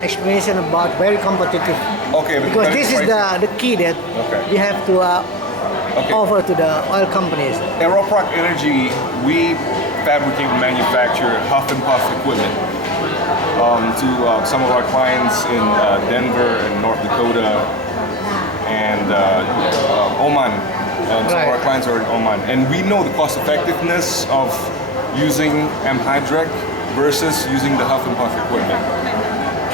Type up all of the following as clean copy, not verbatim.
explanation about very competitive. Okay, Because this is the key that you have to offer to the oil companies. At Rock Energy, we fabricate and manufacture huff and puff equipment to some of our clients in Denver and North Dakota and Oman. Some of our clients are in Oman, and we know the cost effectiveness of using anhydride versus using the huff and puff equipment.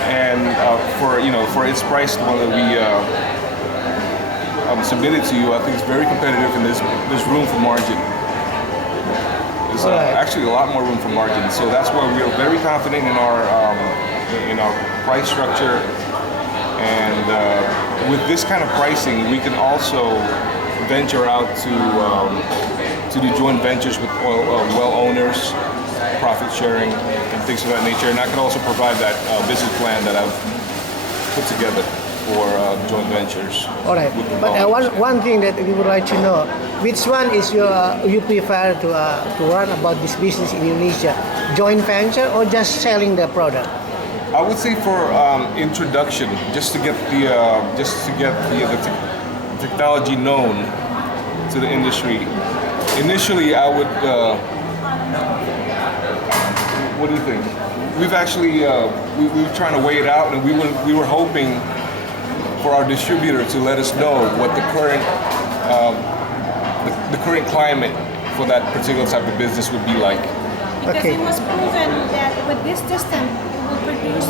And for its price, the one that we submitted to you, I think it's very competitive, and there's room for margin. There's actually a lot more room for margin. So that's why we are very confident in our price structure. And with this kind of pricing, we can also venture out to do joint ventures with well owners, profit sharing, and things of that nature. And I can also provide that business plan that I've put together for joint ventures. All right. But one thing that we would like to know, which one is you prefer to run about this business in Indonesia? Joint venture or just selling the product? I would say for introduction, just to get the technology known to the industry. Initially, I would. What do you think? We've actually we were trying to weigh it out, and we were hoping for our distributor to let us know what the current climate for that particular type of business would be like. Because it was proven that with this system, it will produce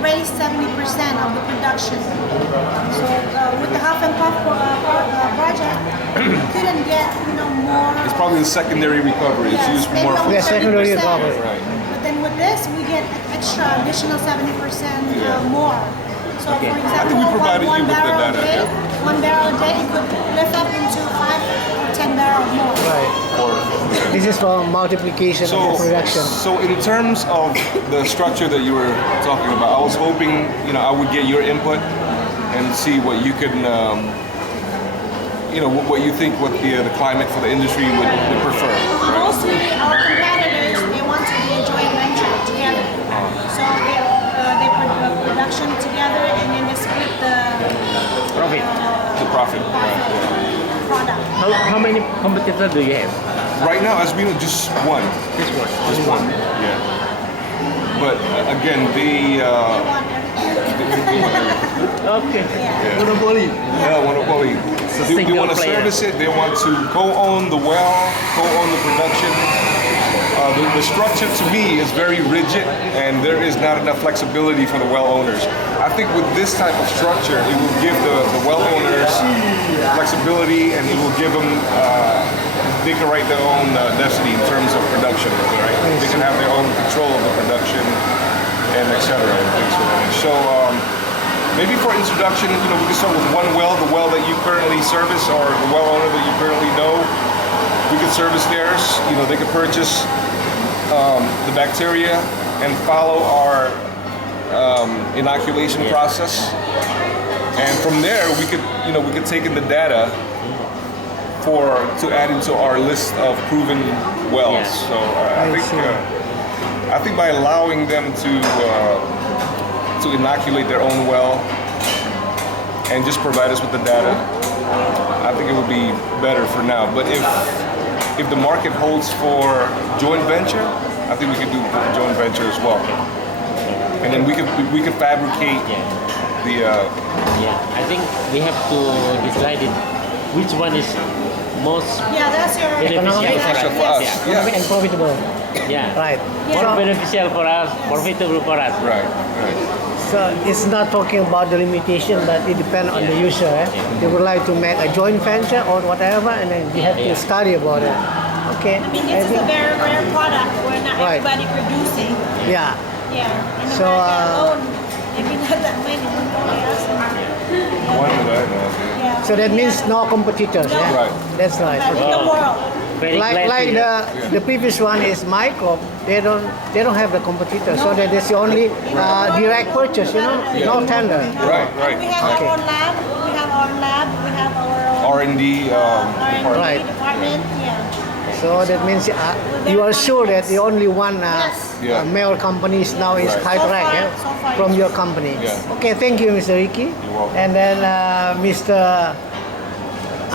raise 70% of the production. So with the half and puff project, we couldn't get more. It's probably the secondary recovery. It's used more for secondary recovery. Right. But then with this, we get additional 70% more. So for example, I think we provided you with the data. One barrel a day, it could lift up into 5 or 10 barrels more. Right. This is for multiplication of the production. So in terms of the structure that you were talking about, I was hoping I would get your input and see what you can, what you think what the climate for the industry would prefer. Right? Mostly our competitors, they want to be a joint venture together. So they put production together and then they split the profit. The profit. Product. How many competitors do you have? Right now, as we know, just one. This one. Just one. Yeah. But again, they want everything. Okay. Yeah. Monopoly. Yeah, monopoly. They want to service it. They want to co-own the well, co-own the production. The structure to me is very rigid, and there is not enough flexibility for the well owners. I think with this type of structure, it will give the well owners flexibility, and it will give them they can write their own destiny in terms of production. Right? They can have their own control of the production, and etc. And things like that. So maybe for introduction, we can start with one well, the well that you currently service, or the well owner that you currently know. We could service theirs. They could purchase the bacteria and follow our inoculation process, and from there we could take in the data to add into our list of proven wells. So I think by allowing them to inoculate their own well and just provide us with the data, I think it would be better for now. But if the market holds for joint venture, I think we could do joint venture as well. And then we could fabricate the. I think we have to decide which one is most that's your beneficial for us. Economic and profitable. Yeah. Right. More beneficial for us, profitable for us. Right. So it's not talking about the limitation, but it depends on the user. They would like to make a joint venture or whatever, and then you have to study about it. Okay. I mean, this is a very rare product where not everybody producing. Yeah. Yeah. In So, America alone, maybe not that many. Only us. One that I know. Yeah. So that means no competitors. No. Right. That's right. But in the world. Very glad Like to hear. the previous one is Micro. They don't have the competitor, so that is the only direct purchase. No tender. Right. We have our own lab. We have our own. R&D R&D Right. department. Yeah. So that means you are sure that the only one Yes. Yeah. Meor company is now is Right. high So track far- yeah, so far, from yes. your company. Yeah. Okay, thank you, Mr. Ricky. You're welcome. And then Mr.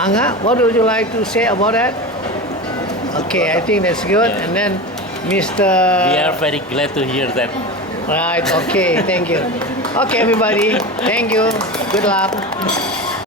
Anga, what would you like to say about that? Okay, I think that's good. Yeah. And then Mr. We are very glad to hear that. Right, okay, thank you. Okay, everybody, thank you. Good luck.